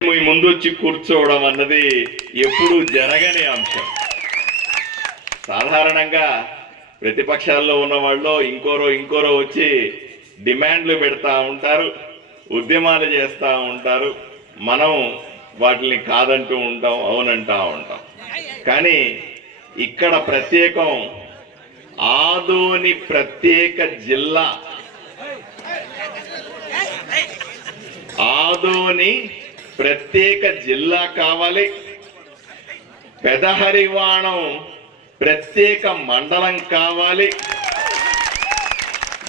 మీ ముందు వచ్చి కూర్చోవడం అన్నది ఎప్పుడూ జరగని అంశం. సాధారణంగా ప్రతిపక్షాల్లో ఉన్న వాళ్ళు ఇంకోరో వచ్చి డిమాండ్లు పెడతా ఉంటారు, ఉద్యమాలు చేస్తూ ఉంటారు. మనం వాటిని కాదంటూ ఉంటాం, అవునంటా ఉంటాం. కానీ ఇక్కడ ప్రత్యేకం ఆదోని ప్రత్యేక జిల్లా, ఆదోని ప్రత్యేక జిల్లా కావాలి, పెదహరివాణం ప్రత్యేక మండలం కావాలి.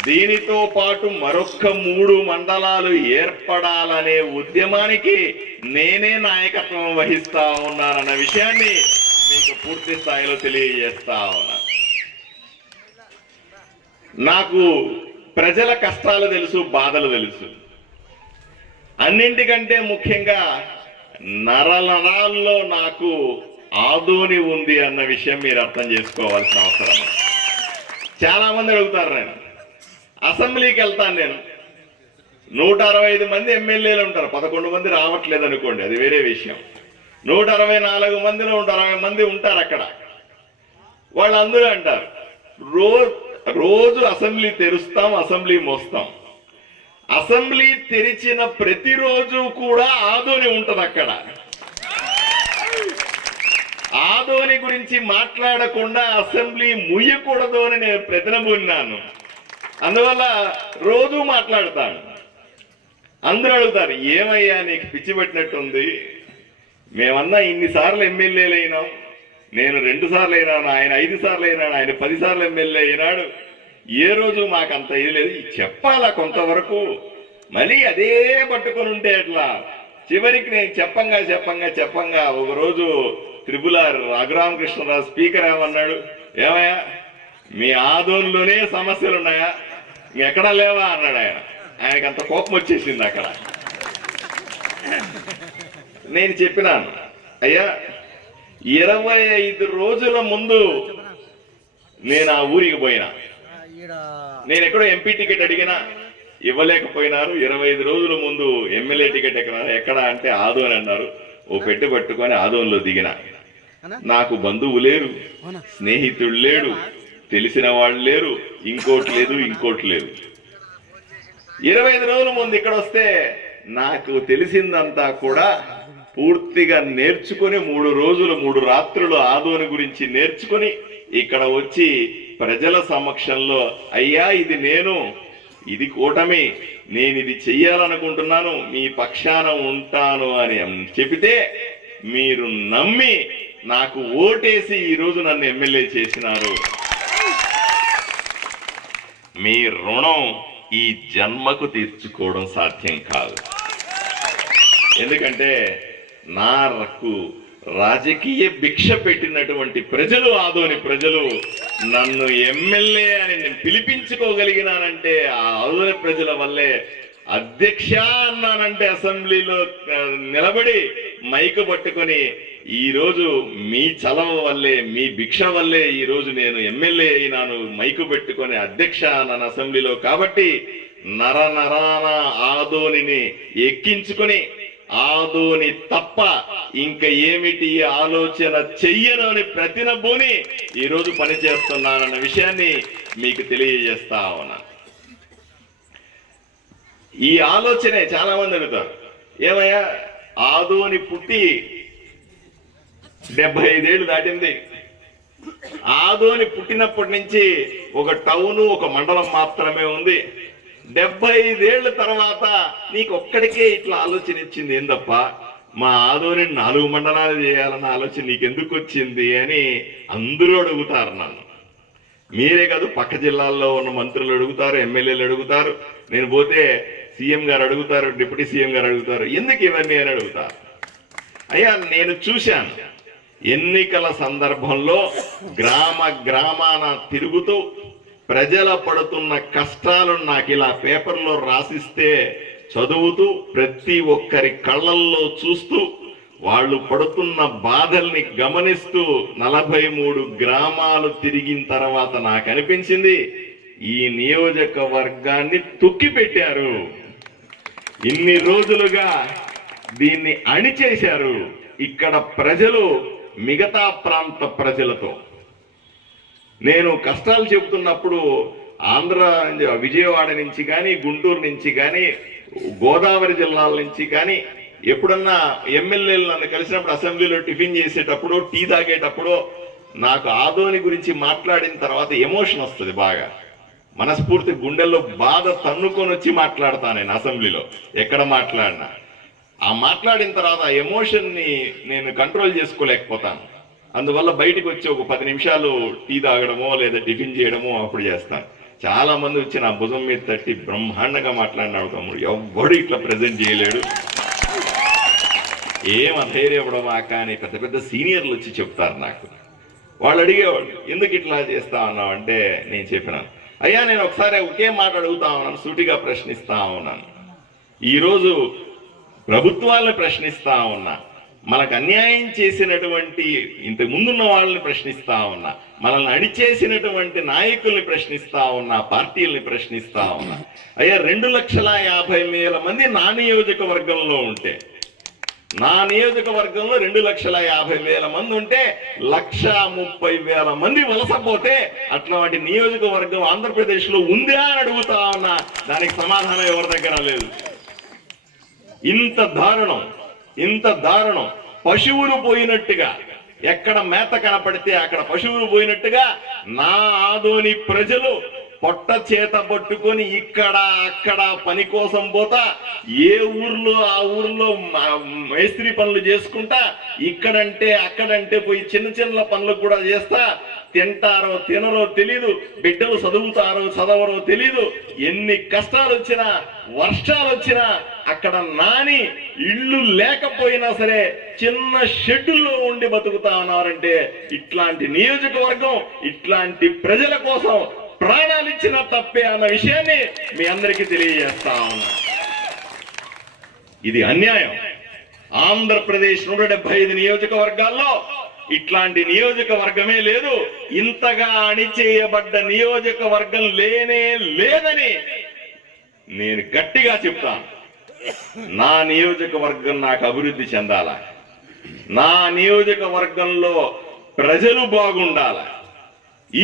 దీనితో పాటు మరొక్క 3 మండలాలు ఏర్పడాలనే ఉద్యమానికి నేనే నాయకత్వం వహిస్తా ఉన్నానన్న విషయాన్ని మీకు పూర్తి స్థాయిలో తెలియజేస్తా ఉన్నా. నాకు ప్రజల కష్టాలు తెలుసు, బాధలు తెలుసు. అన్నింటికంటే ముఖ్యంగా నరనరాల్లో నాకు ఆదోని ఉంది అన్న విషయం మీరు అర్థం చేసుకోవాల్సిన అవసరం. చాలా మంది అడుగుతారు, నేను అసెంబ్లీకి వెళ్తాను, నేను 165 మంది ఎమ్మెల్యేలు ఉంటారు, 11 మంది రావట్లేదు అనుకోండి, అది వేరే విషయం. 164 మందిలో 160 మంది ఉంటారు అక్కడ. వాళ్ళందరూ అంటారు రోజు అసెంబ్లీ తెరుస్తాం, అసెంబ్లీ మోస్తాం. అసెంబ్లీ తెరిచిన ప్రతిరోజు కూడా ఆదోని ఉంటది అక్కడ. ఆదోని గురించి మాట్లాడకుండా అసెంబ్లీ ముయ్యకూడదు అని నేను ప్రతినబూన్నాను. అందువల్ల రోజు మాట్లాడతాను. అందరూ అడుగుతారు, ఏమయ్యా నీకు పిచ్చి పెట్టినట్టుంది, మేమన్నా ఇన్నిసార్లు ఎమ్మెల్యేలు అయినాం, నేను 2 సార్లు అయినాను, ఆయన 5 సార్లు అయినాడు, ఆయన 10 సార్లు ఎమ్మెల్యే అయినాడు, ఏ రోజు మాకంత ఇది లేదు, చెప్పాలా కొంతవరకు, మళ్ళీ అదే పట్టుకొని ఉంటే ఎట్లా? చివరికి నేను చెప్పంగా ఒకరోజు త్రిపులార్ రఘురామకృష్ణరావు స్పీకర్ ఏమన్నాడు, ఏమయ్యా మీ ఆదోన్లోనే సమస్యలు ఉన్నాయా, ఎక్కడా లేవా అన్నాడు. ఆయనకి అంత కోపం వచ్చేసింది అక్కడ. నేను చెప్పినాను, అయ్యా 25 రోజుల ముందు నేను ఆ ఊరికి పోయినా, నేను ఎక్కడో ఎంపీ టికెట్ అడిగినా ఇవ్వలేకపోయినారు. 25 రోజుల ముందు ఎమ్మెల్యే టికెట్ ఎక్కడ అంటే ఆదోని అన్నారు. ఓ పెట్టి పట్టుకొని ఆదోన్లో దిగిన. నాకు బంధువు లేరు, స్నేహితుడు లేడు, తెలిసిన వాళ్ళు లేరు, ఇంకోటి లేదు. 25 రోజుల ముందు ఇక్కడ వస్తే నాకు తెలిసిందంతా కూడా పూర్తిగా నేర్చుకుని 3 రోజులు 3 రాత్రులు ఆదోని గురించి నేర్చుకుని ఇక్కడ వచ్చి ప్రజల సమక్షంలో, అయ్యా ఇది కూటమి, నేను ఇది చెయ్యాలనుకుంటున్నాను, మీ పక్షాన ఉంటాను అని చెబితే మీరు నమ్మి నాకు ఓటేసి ఈరోజు నన్ను ఎమ్మెల్యే చేసినారు. మీ రుణం ఈ జన్మకు తీర్చుకోవడం సాధ్యం కాదు. ఎందుకంటే నాకు రాజకీయ భిక్ష పెట్టినటువంటి ప్రజలు, ఆదోని ప్రజలు నన్ను ఎమ్మెల్యే అని నేను పిలిపించుకోగలిగినానంటే ఆ ఆదోని ప్రజల వల్లే. అధ్యక్ష అన్నానంటే అసెంబ్లీలో నిలబడి మైకు పట్టుకొని ఈరోజు మీ చలవ వల్లే, మీ భిక్ష వల్లే ఈరోజు నేను ఎమ్మెల్యే అయినాను, మైకు పెట్టుకొని అధ్యక్ష అన్నాను అసెంబ్లీలో. కాబట్టి నరనరాన ఆదోనిని ఎక్కించుకొని ఆదోని తప్ప ఇంకా ఏమిటి ఆలోచన చెయ్యను అని ప్రతినబూని ఈరోజు పనిచేస్తున్నానన్న విషయాన్ని మీకు తెలియజేస్తా ఉన్నా. ఈ ఆలోచనే చాలా మంది అడుగుతారు, ఏమయ్యా ఆదోని పుట్టి 75 ఏళ్ళు దాటింది, ఆదోని పుట్టినప్పటి నుంచి ఒక టౌను ఒక మండలం మాత్రమే ఉంది, 75 ఏళ్ల తర్వాత నీకు ఒక్కడికే ఇట్లా ఆలోచన ఇచ్చింది ఏందప్ప, మా ఆదోని 4 మండలాలు చేయాలన్న ఆలోచన నీకెందుకు వచ్చింది అని అందరూ అడుగుతారు నన్ను. మీరే కాదు, పక్క జిల్లాల్లో ఉన్న మంత్రులు అడుగుతారు, ఎమ్మెల్యేలు అడుగుతారు, నేను పోతే సీఎం గారు అడుగుతారు, డిప్యూటీ సీఎం గారు అడుగుతారు, ఎందుకు ఇవన్నీ అని అడుగుతారు. అయ్యా నేను చూశాను, ఎన్నికల సందర్భంలో గ్రామాన తిరుగుతూ ప్రజల పడుతున్న కష్టాలు నాకు ఇలా పేపర్లో రాసిస్తే చదువుతూ ప్రతి ఒక్కరి కళ్ళల్లో చూస్తూ వాళ్ళు పడుతున్న బాధల్ని గమనిస్తూ 43 గ్రామాలు తిరిగిన తర్వాత నాకు అనిపించింది, ఈ నియోజకవర్గాన్ని తొక్కి పెట్టారు. ఇన్ని రోజులుగా దీన్ని అణిచేశారు ఇక్కడ ప్రజలు మిగతా ప్రాంత ప్రజలతో. నేను కష్టాలు చెబుతున్నప్పుడు ఆంధ్ర విజయవాడ నుంచి కానీ, గుంటూరు నుంచి కానీ, గోదావరి జిల్లాల నుంచి కానీ ఎప్పుడన్నా ఎమ్మెల్యేలు నన్ను కలిసినప్పుడు అసెంబ్లీలో టిఫిన్ చేసేటప్పుడు, టీ తాగేటప్పుడు నాకు ఆదోని గురించి మాట్లాడిన తర్వాత ఎమోషన్ వస్తుంది. బాగా మనస్ఫూర్తి గుండెల్లో బాధ తన్నుకొని వచ్చి మాట్లాడతాను నేను అసెంబ్లీలో ఎక్కడ మాట్లాడినా. ఆ మాట్లాడిన తర్వాత ఆ ఎమోషన్ని నేను కంట్రోల్ చేసుకోలేకపోతాను. అందువల్ల బయటికి వచ్చి ఒక 10 నిమిషాలు టీ తాగడమో లేదా టిఫిన్ చేయడమో అప్పుడు చేస్తాను. చాలా మంది వచ్చి నా భుజం మీద తట్టి బ్రహ్మాండంగా మాట్లాడినాడు తమ్ముడు, ఎవ్వడు ఇట్లా ప్రజెంట్ చేయలేడు, ఏం అధైర్యపడమా కానీ పెద్ద పెద్ద సీనియర్లు వచ్చి చెప్తారు నాకు. వాళ్ళు అడిగేవాళ్ళు ఎందుకు ఇట్లా చేస్తా ఉన్నావు అంటే నేను చెప్పినాను, అయ్యా నేను ఒకసారి ఒకే మాట అడుగుతా ఉన్నాను, సూటిగా ప్రశ్నిస్తా ఉన్నాను. ఈరోజు ప్రభుత్వాలను ప్రశ్నిస్తా ఉన్నా, మనకు అన్యాయం చేసినటువంటి ఇంతకు ముందున్న వాళ్ళని ప్రశ్నిస్తా ఉన్నా, మనల్ని అణిచేసినటువంటి నాయకుల్ని ప్రశ్నిస్తా ఉన్నా, పార్టీల్ని ప్రశ్నిస్తా ఉన్నా. అయ్యా 2,50,000 మంది నా నియోజకవర్గంలో ఉంటే, నా నియోజకవర్గంలో 2,50,000 మంది ఉంటే 1,30,000 మంది వలసపోతే అట్లాంటి నియోజకవర్గం ఆంధ్రప్రదేశ్ లో ఉందా అని అడుగుతా ఉన్నా. దానికి సమాధానం ఎవరి దగ్గర లేదు. ఇంత దారుణం, ఇంత దారుణం. పశువులు పోయినట్టుగా ఎక్కడ మేత కనపడితే అక్కడ పశువులు పోయినట్టుగా నా ఆదోని ప్రజలు పొట్ట చేత పట్టుకొని ఇక్కడ అక్కడ పని కోసం పోతా, ఏ ఊర్లో ఆ ఊర్లో మేస్త్రి పనులు చేసుకుంటా, ఇక్కడంటే అక్కడంటే పోయి చిన్న చిన్న పనులు కూడా చేస్తా. తింటారో తినరో తెలీదు, బిడ్డలు చదువుతారో చదవరో తెలీదు. ఎన్ని కష్టాలు వచ్చినా, వర్షాలు వచ్చినా అక్కడ నాని ఇళ్ళు లేకపోయినా సరే చిన్న షెడ్యూల్లో ఉండి బతుకుతా ఉన్నారంటే ఇట్లాంటి నియోజకవర్గం, ఇట్లాంటి ప్రజల కోసం ప్రాణాలు ఇచ్చిన తప్పే అన్న విషయాన్ని మీ అందరికీ తెలియజేస్తా ఉన్నా. ఇది అన్యాయం. ఆంధ్రప్రదేశ్ 175 నియోజకవర్గాల్లో ఇట్లాంటి నియోజకవర్గమే లేదు. ఇంతగా అణిచేయబడ్డ నియోజకవర్గం లేనే లేదని నేను గట్టిగా చెప్తాను. నా నియోజకవర్గం నాకు అభివృద్ధి చెందాల, నా నియోజకవర్గంలో ప్రజలు బాగుండాల.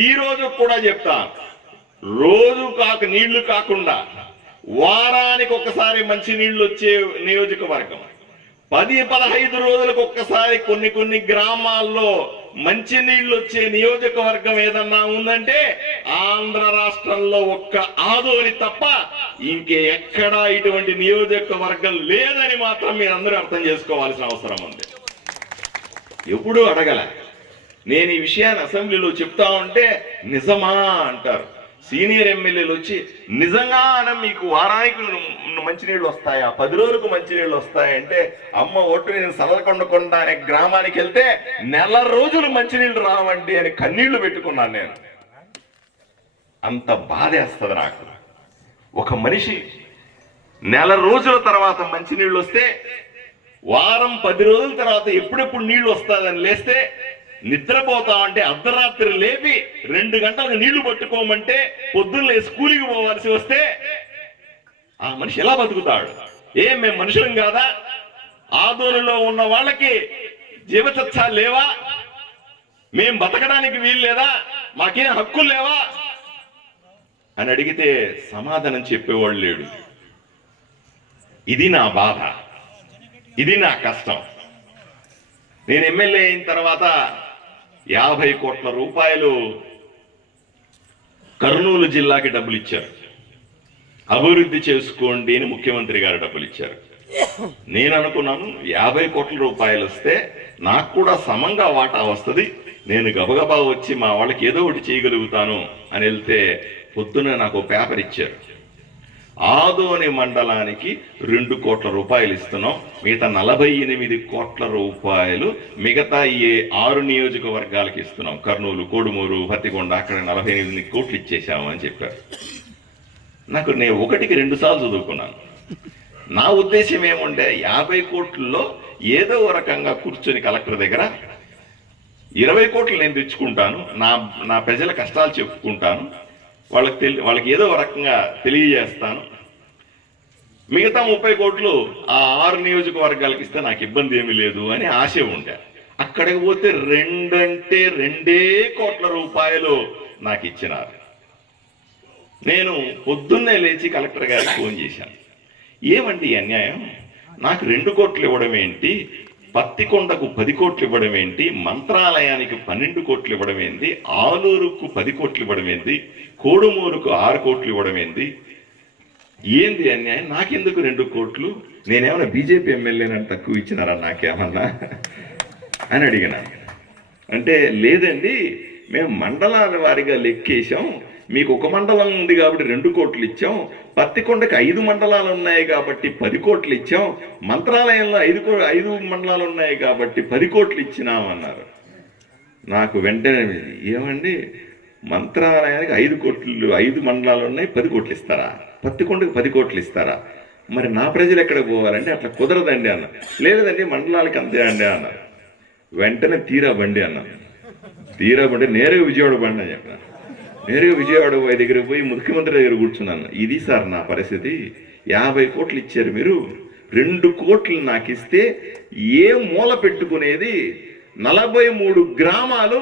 ఈ రోజు కూడా చెప్తాను, రోజు నీళ్లు కాకుండా వారానికి ఒక్కసారి మంచి నీళ్లు వచ్చే నియోజకవర్గం, 10-15 రోజులకు ఒక్కసారి కొన్ని గ్రామాల్లో మంచి నీళ్లు వచ్చే నియోజకవర్గం ఏదన్నా ఉందంటే ఆంధ్ర రాష్ట్రంలో ఒక్క ఆదోని తప్ప ఇంకే ఎక్కడా ఇటువంటి నియోజకవర్గం లేదని మాత్రం మీరు అందరూ అర్థం చేసుకోవాల్సిన అవసరం ఉంది. ఎప్పుడూ అడగల. నేను ఈ విషయాన్ని అసెంబ్లీలో చెప్తా ఉంటే నిజమా అంటారు. సీనియర్ ఎమ్మెల్యేలు వచ్చి నిజంగానే మీకు వారానికి మంచినీళ్ళు వస్తాయా, 10 రోజులకు మంచినీళ్ళు వస్తాయంటే అమ్మ ఒట్టు నేను సలకొండ అనే గ్రామానికి వెళ్తే 1 రోజులు మంచినీళ్ళు రావండి అని కన్నీళ్లు పెట్టుకున్నాను నేను. అంత బాధేస్తుంది నాకు. ఒక మనిషి 1 రోజుల తర్వాత మంచినీళ్ళు వస్తే, వారం 10 రోజుల తర్వాత ఎప్పుడెప్పుడు నీళ్లు వస్తాదని లేస్తే, నిద్రపోతామంటే అర్ధరాత్రి లేపి 2 గంటలకు నీళ్లు పట్టుకోమంటే పొద్దున్నే స్కూల్కి పోవాల్సి వస్తే ఆ మనిషి ఎలా బతుకుతాడు? మేము మనుషులం కాదా? ఆదోనిలో ఉన్న వాళ్ళకి జీవచచ్చాలు లేవా? మేం బతకడానికి వీలు లేదా? మాకేం హక్కులు లేవా అని అడిగితే సమాధానం చెప్పేవాళ్ళు లేడు. ఇది నా బాధ, ఇది నా కష్టం. నేను ఎమ్మెల్యే అయిన తర్వాత 50 కోట్ల రూపాయలు కర్నూలు జిల్లాకి డబ్బులు ఇచ్చారు. అభివృద్ధి చేసుకోండి అని ముఖ్యమంత్రి గారు డబ్బులు ఇచ్చారు. నేను అనుకున్నాను 50 కోట్ల రూపాయలు వస్తే నాకు కూడా సమంగా వాటా వస్తుంది, నేను గబగబా వచ్చి మా వాళ్ళకి ఏదో ఒకటి చేయగలుగుతాను అని వెళ్తే పొద్దున నాకు పేపర్ ఇచ్చారు. ఆదోని మండలానికి 2 కోట్ల రూపాయలు ఇస్తున్నాం, మిగతా 48 కోట్ల రూపాయలు మిగతా 6 నియోజకవర్గాలకి ఇస్తున్నాం. కర్నూలు, కోడుమూరు, పత్తికొండ అక్కడ 48 కోట్లు ఇచ్చేసాము అని చెప్పారు. నేను 1కి 2 సార్లు చదువుకున్నాను. నా ఉద్దేశం ఏముండే, 50 కోట్లలో ఏదో రకంగా కూర్చొని కలెక్టర్ దగ్గర 20 కోట్లు నేను తెచ్చుకుంటాను, నా ప్రజల కష్టాలు చెప్పుకుంటాను, వాళ్ళకి ఏదో రకంగా తెలియజేస్తాను, మిగతా 30 కోట్లు ఆ 6 నియోజకవర్గాలకు ఇస్తే నాకు ఇబ్బంది ఏమీ లేదు అని ఆశ ఉండే. అక్కడికి పోతే 2 కోట్ల రూపాయలు నాకు ఇచ్చినారు. నేను పొద్దున్నే లేచి కలెక్టర్ గారికి ఫోన్ చేశాను. ఏమండి అన్యాయం, నాకు 2 కోట్లు ఇవ్వడం ఏంటి, పత్తికొండకు 10 కోట్లు ఇవ్వడం ఏంటి, మంత్రాలయానికి 12 కోట్లు ఇవ్వడం ఏంటి, ఆలూరుకు 10 కోట్లు ఇవ్వడం ఏంటి, కోడుమూరుకు 6 కోట్లు ఇవ్వడం ఏంది అన్యాయం, నాకెందుకు 2 కోట్లు, నేనేమన్నా బీజేపీ ఎమ్మెల్యేనని తక్కువ ఇచ్చినారా నాకేమన్నా అని అడిగినా. అంటే లేదండి, మేము మండలాల వారిగా లెక్కేసాం, మీకు 1 మండలం ఉంది కాబట్టి 2 కోట్లు ఇచ్చాం, పత్తికొండకి 5 మండలాలు ఉన్నాయి కాబట్టి 10 కోట్లు ఇచ్చాం, మంత్రాలయంలో 5 మండలాలు ఉన్నాయి కాబట్టి 10 కోట్లు ఇచ్చినామన్నారు. నాకు వెంటనే ఏమండి, మంత్రాలయానికి 5 కోట్లు, 5 మండలాలు ఉన్నాయి, 10 కోట్లు ఇస్తారా, పత్తికొండకి 10 కోట్లు ఇస్తారా, మరి నా ప్రజలు ఎక్కడికి పోవాలంటే అట్లా కుదరదండి అన్న. లేదండి మండలాలకి అంతే అండి అన్నారు. వెంటనే తీరా బండి అన్నాను. తీరా బండి నేరుగా విజయవాడ బండి అని చెప్పాను. నేరుగా విజయవాడ దగ్గరికి పోయి ముఖ్యమంత్రి దగ్గర కూర్చున్నాను. ఇది సార్ నా పరిస్థితి, 50 కోట్లు ఇచ్చారు మీరు, 2 కోట్లు నాకు ఇస్తే ఏ మూల పెట్టుకునేది, 43 గ్రామాలు,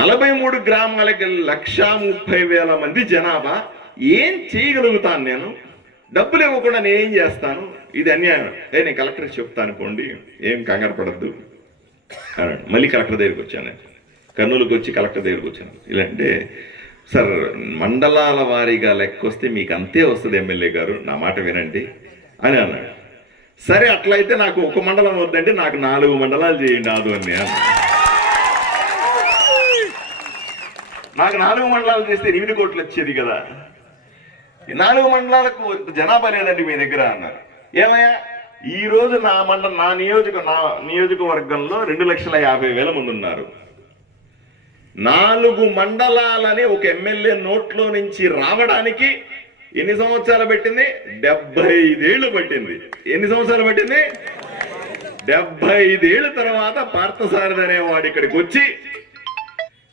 43 గ్రామాలకి 1,30,000 మంది జనాభా, ఏం చేయగలుగుతాను నేను, డబ్బులు ఇవ్వకుండా నేను ఏం చేస్తాను, ఇది అన్యాయం. నేను కలెక్టర్కి చెప్తాను పోండి, ఏం కంగారు పడద్దు అన్నాడు. మళ్ళీ కలెక్టర్ దగ్గరికి వచ్చాను, కర్నూలుకి వచ్చి కలెక్టర్ దగ్గరికి వచ్చాను. ఇలా అంటే సార్ మండలాల వారీగా లెక్కొస్తే మీకు అంతే వస్తుంది ఎమ్మెల్యే గారు, నా మాట వినండి అని అన్నాడు. సరే అట్లయితే నాకు 1 మండలం వద్దండి, నాకు 4 మండలాలు చేయండి ఆదు అని అన్నాడు. నాకు 4 మండలాలు చేస్తే 8 కోట్లు వచ్చేది కదా, 4 మండలాలకు జనాభా లేదండి మీ దగ్గర అన్నారు. ఏమయ్యా, ఈ రోజు నా నియోజకవర్గంలో 2,50,000 మంది ఉన్నారు. 4 మండలాలని ఒక ఎమ్మెల్యే నోట్లో నుంచి రావడానికి ఎన్ని సంవత్సరాలు పట్టింది? 75 ఏళ్ళు పట్టింది. ఎన్ని సంవత్సరాలు పట్టింది? 75 ఏళ్ళ తర్వాత పార్థసారథి అనేవాడు ఇక్కడికి వచ్చి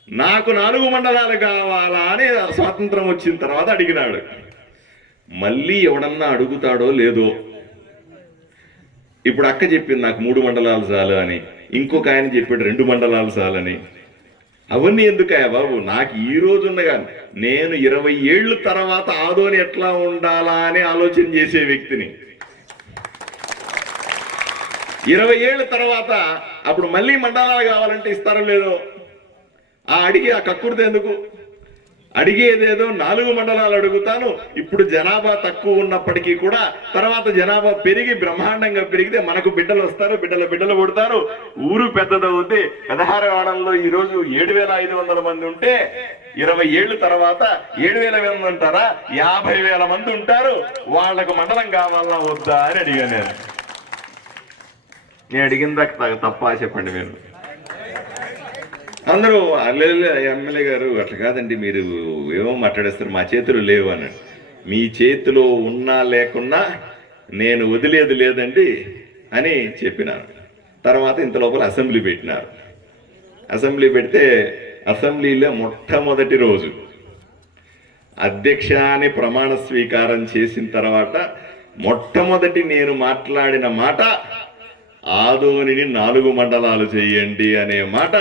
నాకు 4 మండలాలు కావాలా అని స్వాతంత్రం వచ్చిన తర్వాత అడిగినాడు. మళ్ళీ ఎవడన్నా అడుగుతాడో లేదో. ఇప్పుడు అక్క చెప్పింది నాకు 3 మండలాలు చాలు అని, ఇంకొక ఆయన చెప్పాడు 2 మండలాలు చాలని. అవన్నీ ఎందుకయ్యా బాబు, నాకు ఈ రోజు ఉండగా నేను 20 ఏళ్ళ తర్వాత ఆదోని ఎట్లా ఉండాలా అని ఆలోచన చేసే వ్యక్తిని. 20 ఏళ్ళ తర్వాత అప్పుడు మళ్ళీ మండలాలు కావాలంటే ఇస్తారో లేదో, అడిగి ఆ కక్కుర్తి ఎందుకు, అడిగేదేదో 4 మండలాలు అడుగుతాను. ఇప్పుడు జనాభా తక్కువ ఉన్నప్పటికీ కూడా తర్వాత జనాభా పెరిగి బ్రహ్మాండంగా పెరిగితే మనకు బిడ్డలు వస్తారు, బిడ్డలు పుడతారు, ఊరు పెద్దదవుద్ది. 16 వాడల్లో ఈ రోజు 7,500 మంది ఉంటే 20 ఏళ్ళ తర్వాత 7,000 మంది ఉంటారా, 50,000 మంది ఉంటారు. వాళ్లకు మండలం కావాలా వద్దా అని అడిగాను. నేను అడిగిందా తప్ప చెప్పండి మీరు. అందరూ ఎమ్మెల్యే గారు అట్లా కాదండి, మీరు ఏమో మాట్లాడేస్తారు, మా చేతులు లేవు అన్నాడు. మీ చేతిలో ఉన్నా లేకున్నా నేను వదిలేది లేదండి అని చెప్పినాను. తర్వాత ఇంత లోపల అసెంబ్లీ పెట్టినారు. అసెంబ్లీ పెడితే అసెంబ్లీలో మొట్టమొదటి రోజు అధ్యక్ష అని ప్రమాణ స్వీకారం చేసిన తర్వాత మొట్టమొదటి నేను మాట్లాడిన మాట ఆదోనిని 4 మండలాలు చేయండి అనే మాట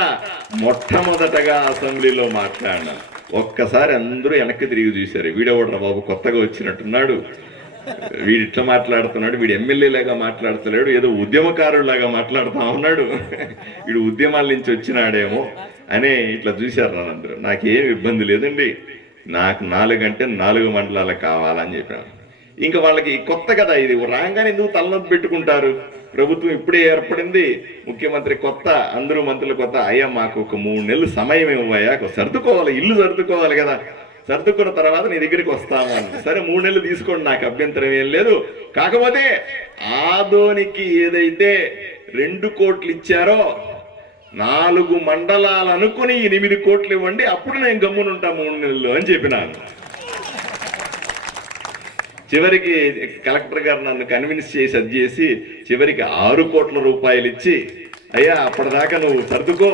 మొట్టమొదటగా అసెంబ్లీలో మాట్లాడినాను. ఒక్కసారి అందరూ వెనక్కి తిరిగి చూశారు. వీడెవడ్రా బాబు కొత్తగా వచ్చినట్టున్నాడు, వీడు ఇట్లా మాట్లాడుతున్నాడు, వీడు ఎమ్మెల్యేలాగా మాట్లాడుతున్నాడు, ఏదో ఉద్యమకారులాగా మాట్లాడుతూ ఉన్నాడు, వీడు ఉద్యమాల నుంచి వచ్చినాడేమో అని ఇట్లా చూశారు నన్ను అందరూ. నాకేం ఇబ్బంది లేదండి, నాకు 4 అంటే 4 మండలాలు కావాలని చెప్పాను. ఇంకా వాళ్ళకి కొత్త కదా ఇది, రాగానే ఎందుకు తలనొప్పి పెట్టుకుంటారు, ప్రభుత్వం ఇప్పుడే ఏర్పడింది, ముఖ్యమంత్రి కొత్త, అందరూ మంత్రులు కొత్త. అయ్యా మాకు ఒక 3 నెలలు సమయం ఇవ్వయ్యా, సర్దుకోవాలి, ఇల్లు సర్దుకోవాలి కదా, సర్దుకున్న తర్వాత నీ దగ్గరికి వస్తాము అని. సరే 3 నెలలు తీసుకోండి, నాకు అభ్యంతరం ఏం లేదు. కాకపోతే ఆదోనికి ఏదైతే 2 కోట్లు ఇచ్చారో 4 మండలాలు అనుకుని 8 కోట్లు ఇవ్వండి, అప్పుడు నేను గమ్మునుంటా 3 నెలలు అని చెప్పినాను. చివరికి కలెక్టర్ గారు నన్ను కన్విన్స్ చేసి అది చేసి చివరికి 6 కోట్ల రూపాయలు ఇచ్చి, అయ్యా అప్పటిదాకా నువ్వు సర్దుకో,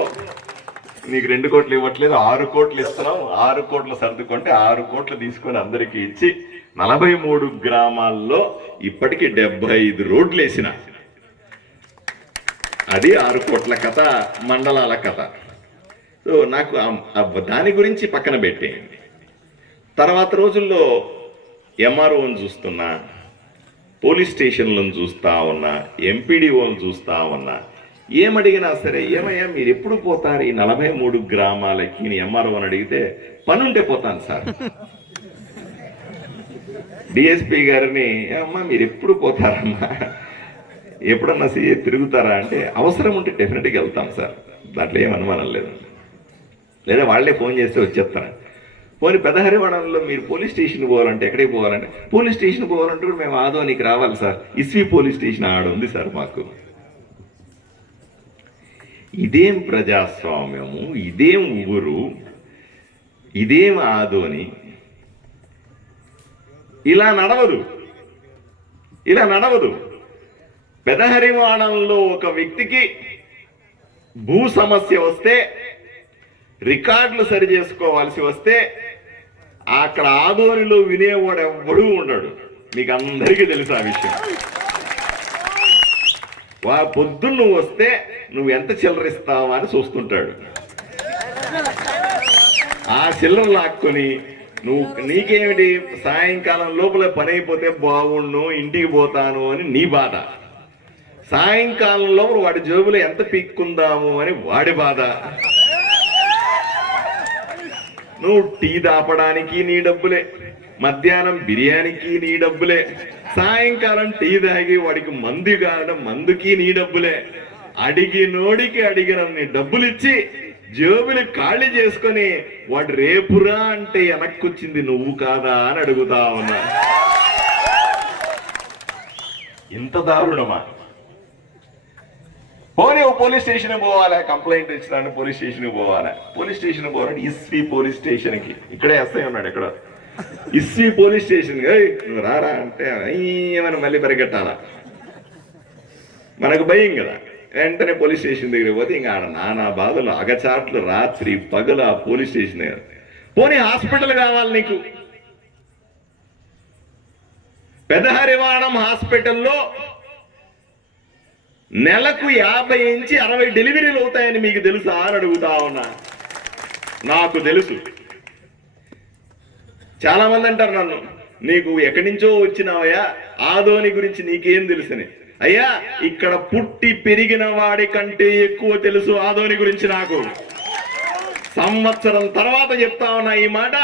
నీకు 2 కోట్లు ఇవ్వట్లేదు, 6 కోట్లు ఇస్తున్నావు, 6 కోట్లు సర్దుకుంటే 6 కోట్లు తీసుకొని అందరికీ ఇచ్చి 43 గ్రామాల్లో ఇప్పటికి 75 రోడ్లు వేసిన. అది 6 కోట్ల కథ, మండలాల కథ. సో నాకు దాని గురించి పక్కన పెట్టేయండి. తర్వాత రోజుల్లో ఎంఆర్ఓని చూస్తున్నా, పోలీస్ స్టేషన్లను చూస్తా ఉన్నా, ఎంపీడీఓని చూస్తా ఉన్నా. ఏమడిగినా సరే, ఏమయ్యా మీరు ఎప్పుడు పోతారు ఈ 43 గ్రామాలకి? నీ ఎంఆర్ఓని అడిగితే పనుంటే పోతాను సార్. డిఎస్పీ గారిని, అమ్మా మీరు ఎప్పుడు పోతారమ్మా, ఎప్పుడన్నా సీఏ తిరుగుతారా అంటే, అవసరం ఉంటే డెఫినెట్గా వెళ్తాం సార్, దాంట్లో ఏం అనుమానం లేదు. లేదా వాళ్ళే ఫోన్ చేస్తే వచ్చేస్తాను. పోనీ పెదహరివాడంలో మీరు పోలీస్ స్టేషన్ పోవాలంటే ఎక్కడికి పోవాలంటే, పోలీస్ స్టేషన్ పోవాలంటే కూడా మేము ఆదోనికి రావాలి సార్, ఇస్వి పోలీస్ స్టేషన్ ఆడ ఉంది సార్ మాకు. ఇదేం ప్రజాస్వామ్యము, ఇదేం ఊరు, ఇదేం ఆదోని? ఇలా నడవదు, ఇలా నడవదు. పెదహరివాడంలో ఒక వ్యక్తికి భూ సమస్య వస్తే, రికార్డులు సరి చేసుకోవాల్సి వస్తే, అక్కడ ఆదోనిలో వినేవాడు ఎవ్వడూ ఉండడు. మీకు అందరికీ తెలుసు ఆ విషయం. పొద్దున్న నువ్వు వస్తే నువ్వు ఎంత చిల్లరిస్తావా అని చూస్తుంటాడు. ఆ చిల్లర లాక్కొని నీకేమిటి, సాయంకాలం లోపల పని అయిపోతే బాగుండు, ఇంటికి పోతాను అని నీ బాధ. సాయంకాలం లోపల వాడి జోబులో ఎంత పీక్కుందాము అని వాడి బాధ. నువ్వు టీ దాపడానికి నీ డబ్బులే, మధ్యాహ్నం బిర్యానీకి నీ డబ్బులే, సాయంకాలం టీ తాగి వాడికి మందు కావడం మందుకి నీ డబ్బులే. అడిగినోడికి అడిగినన్ని డబ్బులు ఇచ్చి జేబులు ఖాళీ చేసుకొని వాడు రేపురా అంటే వెనక్కొచ్చింది నువ్వు కాదా అని అడుగుతా ఉన్నా. ఇంత దారుణమా? పోనీ పోలీస్ స్టేషన్ పోవాలా, కంప్లైంట్ ఇచ్చినాను పోలీస్ స్టేషన్ పోవాలా. పోలీస్ స్టేషన్ పోవాలంటే ఇస్వి పోలీస్ స్టేషన్ కి, ఇక్కడే ఎస్ఐ ఉన్నాడు ఎక్కడ, ఇస్వి పోలీస్ స్టేషన్ నువ్వు రారా అంటే ఏమైనా మళ్ళీ పరిగెట్టాలా, మనకు భయం కదా. వెంటనే పోలీస్ స్టేషన్ దగ్గరికి పోతే ఇంకా ఆడ నానా బాధలు, అగచాట్లు, రాత్రి పగల పోలీస్ స్టేషన్ దగ్గర. పోనీ హాస్పిటల్ కావాలి నీకు, పెదహరివాడం హాస్పిటల్లో నెలకు 50 నుంచి 60 డెలివరీలు అవుతాయని మీకు తెలుసా అని అడుగుతా ఉన్నా. నాకు తెలుసు. చాలా మంది అంటారు నన్ను, నీకు ఎక్కడి నుంచో వచ్చినావయ్యా, ఆదోని గురించి నీకేం తెలుసని. అయ్యా, ఇక్కడ పుట్టి పెరిగిన వాడి కంటే ఎక్కువ తెలుసు ఆదోని గురించి నాకు. సంవత్సరం తర్వాత చెప్తా ఉన్నా ఈ మాట.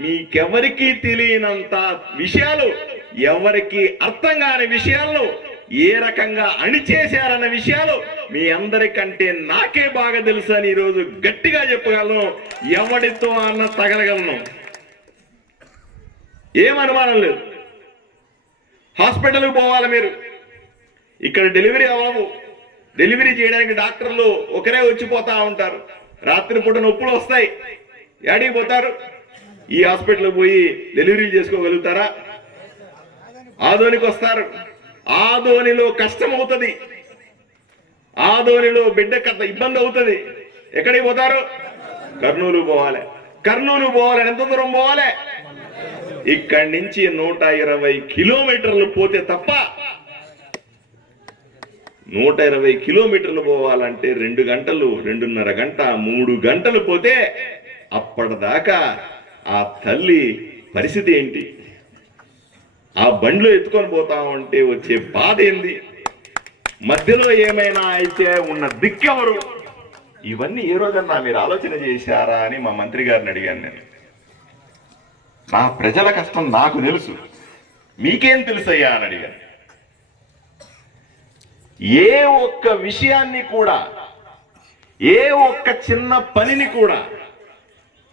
మీకెవరికి తెలియనంత విషయాలు, ఎవరికి అర్థం కాని విషయాలను, ఏ రకంగా అణిచేశారన్న విషయాలు మీ అందరికంటే నాకే బాగా తెలుసు అని ఈరోజు గట్టిగా చెప్పగలను. ఎవడితో అన్న తగలగలను, ఏం అనుమానం లేదు. హాస్పిటల్కి పోవాలి మీరు, ఇక్కడ డెలివరీ అవ్వవు. డెలివరీ చేయడానికి డాక్టర్లు ఒకరే వచ్చిపోతా ఉంటారు. రాత్రిపూట నొప్పులు వస్తాయి, యాడికి పోతారు? ఈ హాస్పిటల్కి పోయి డెలివరీలు చేసుకోగలుగుతారా? ఆదోనికి వస్తారు. ఆదోనిలో కష్టం అవుతుంది, ఆదోనిలో బిడ్డకు ఇబ్బంది అవుతుంది. ఎక్కడికి పోతారు? కర్నూలు పోవాలి. కర్నూలు పోవాలి, ఎంత దూరం పోవాలి? ఇక్కడి నుంచి 120 కిలోమీటర్లు పోతే తప్ప, 120 కిలోమీటర్లు పోవాలంటే 2 గంటలు, 2.5 గంట, 3 గంటలు పోతే అప్పటిదాకా ఆ తల్లి పరిస్థితి ఏంటి? ఆ బండిలో ఎత్తుకొని పోతా ఉంటే వచ్చే బాధ ఏంది? మధ్యలో ఏమైనా అయితే ఉన్న దిక్కెవరు? ఇవన్నీ ఏ రోజన్నా మీరు ఆలోచన చేశారా అని మా మంత్రి గారిని అడిగాను నేను. నా ప్రజల కష్టం నాకు తెలుసు, మీకేం తెలుసయ్యా అని అడిగాను. ఏ ఒక్క విషయాన్ని కూడా, ఏ ఒక్క చిన్న పనిని కూడా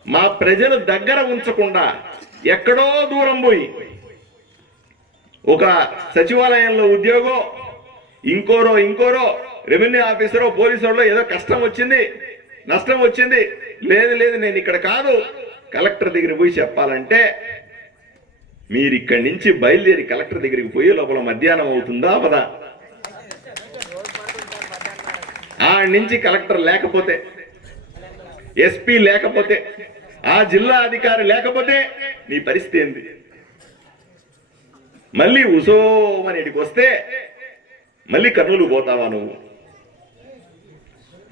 మా ప్రజలు దగ్గర ఉంచకుండా ఎక్కడో దూరం పోయి ఒక సచివాలయంలో ఉద్యోగం, ఇంకోరో రెవెన్యూ ఆఫీసరో పోలీసులో ఏదో కష్టం వచ్చింది, నష్టం వచ్చింది, లేదు నేను ఇక్కడ కాదు, కలెక్టర్ దగ్గరికి పోయి చెప్పాలంటే మీరు ఇక్కడి నుంచి బయలుదేరి కలెక్టర్ దగ్గరికి పోయే లోపల మధ్యాహ్నం అవుతుందా అవదా? ఆడి నుంచి కలెక్టర్ లేకపోతే, ఎస్పీ లేకపోతే, ఆ జిల్లా అధికారి లేకపోతే నీ పరిస్థితి ఏంది? మళ్ళీ ఉసోమని ఇటుకు వస్తే మళ్ళీ కర్నూలు పోతావా నువ్వు?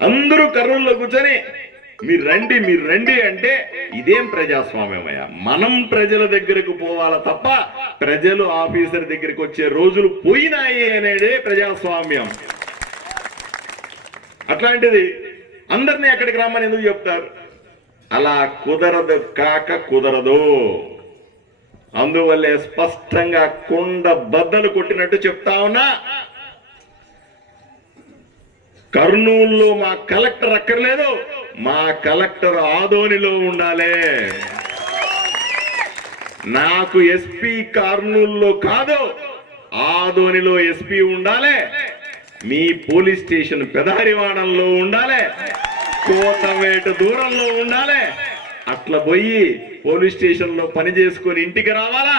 అందరూ కర్నూలులో కూర్చొని మీరు రండి అంటే ఇదేం ప్రజాస్వామ్యమయ్యా? మనం ప్రజల దగ్గరకు పోవాలా తప్ప ప్రజలు ఆఫీసర్ దగ్గరికి వచ్చే రోజులు పోయినాయి అనేదే ప్రజాస్వామ్యం. అట్లాంటిది అందరినీ ఎక్కడికి రమ్మని ఎందుకు చెప్తారు? అలా కుదరదు కుదరదు. అందువల్లే స్పష్టంగా కుండ బద్దలు కొట్టినట్టు చెప్తా ఉన్నా, కర్నూలులో మా కలెక్టర్ అక్కర్లేదు, మా కలెక్టర్ ఆదోనిలో ఉండాలి. నాకు ఎస్పీ కర్నూలులో కాదు, ఆదోనిలో ఎస్పీ ఉండాలి. మీ పోలీస్ స్టేషన్ పెదహరివాడంలో ఉండాలి, కోతవేట దూరంలో ఉండాలి. అట్లా పోయి పోలీస్ స్టేషన్ లో పని చేసుకొని ఇంటికి రావాలా,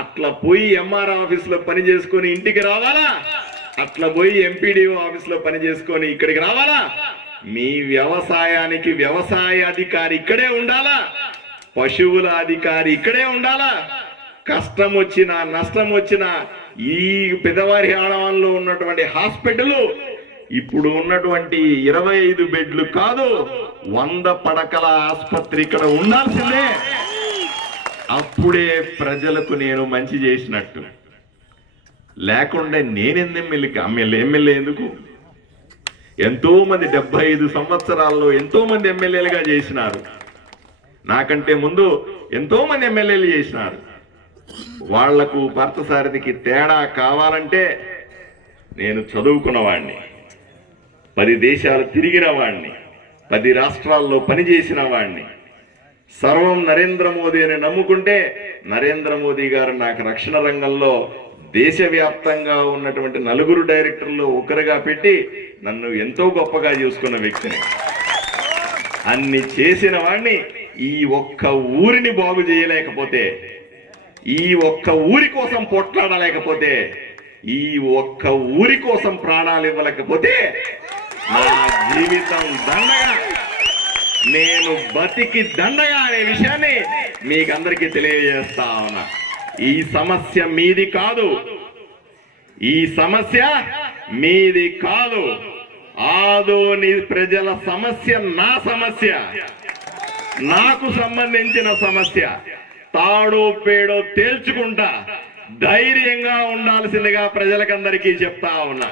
అట్లా పోయి ఎంఆర్ ఆఫీస్ లో పని చేసుకొని ఇంటికి రావాలా, అట్లా పోయి ఎంపీడీఓ ఆఫీస్ లో పని చేసుకొని ఇక్కడికి రావాలా. మీ వ్యవసాయానికి వ్యవసాయ అధికారి ఇక్కడే ఉండాలా, పశువుల అధికారి ఇక్కడే ఉండాలా. కష్టం వచ్చినా నష్టం వచ్చినా ఈ పెదవారి ఆడవాళ్ళలో ఉన్నటువంటి హాస్పిటల్ ఇప్పుడు ఉన్నటువంటి 25 బెడ్లు కాదు, 100 పడకల ఆసుపత్రి ఇక్కడ ఉండాల్సిందే. అప్పుడే ప్రజలకు నేను మంచి చేసినట్టు. లేకుండా ఎమ్మెల్యే ఎందుకు? ఎంతో మంది 75 సంవత్సరాల్లో ఎంతో మంది ఎమ్మెల్యేలుగా చేసినారు. నాకంటే ముందు ఎంతో మంది ఎమ్మెల్యేలు చేసినారు. వాళ్లకు పార్థసారథికి తేడా కావాలంటే నేను చదువుకున్న వాడిని, 10 దేశాలు తిరిగిన వాడిని, 10 రాష్ట్రాల్లో పనిచేసిన వాడిని. సర్వం నరేంద్ర మోదీ అని నమ్ముకుంటే నరేంద్ర మోదీ గారు నాకు రక్షణ రంగంలో దేశవ్యాప్తంగా ఉన్నటువంటి 4 డైరెక్టర్లు ఒకరుగా పెట్టి నన్ను ఎంతో గొప్పగా చూసుకున్న వ్యక్తిని. అన్ని చేసిన వాడిని ఈ ఒక్క ఊరిని బాగు చేయలేకపోతే, ఈ ఒక్క ఊరి కోసం పోట్లాడలేకపోతే, ఈ ఒక్క ఊరి కోసం ప్రాణాలు ఇవ్వలేకపోతే నా జీవితం దండగా, నేను బతికి దండగా అనే విషయాన్ని మీకందరికీ తెలియజేస్తా ఉన్నా. ఈ సమస్య మీది కాదు, ఈ సమస్య మీది కాదు. ఆదోని ప్రజల సమస్య నా సమస్య, నాకు సంబంధించిన సమస్య. తాడో పేడో తేల్చుకుంటా ధైర్యంగా ఉండాల్సిందిగా ప్రజలకందరికీ చెప్తా ఉన్నా.